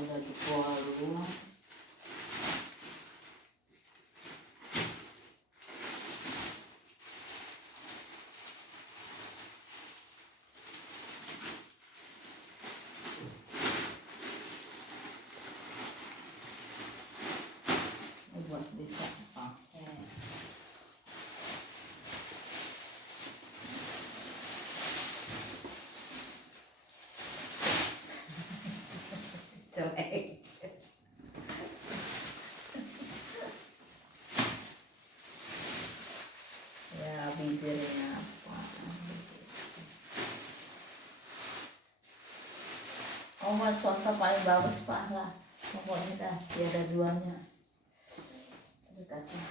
udah dibuang dulu. Buat bisa pakai jelek. Ya bibirnya apa? Oh, buat contoh paling bagus Pak lah. Pokoknya dah tiada duanya. Dekatnya.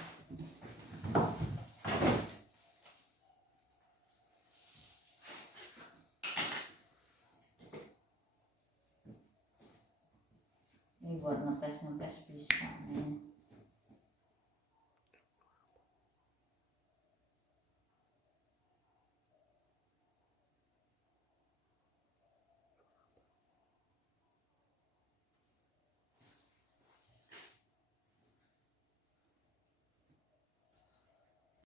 Ini buat ngepes bisa nih.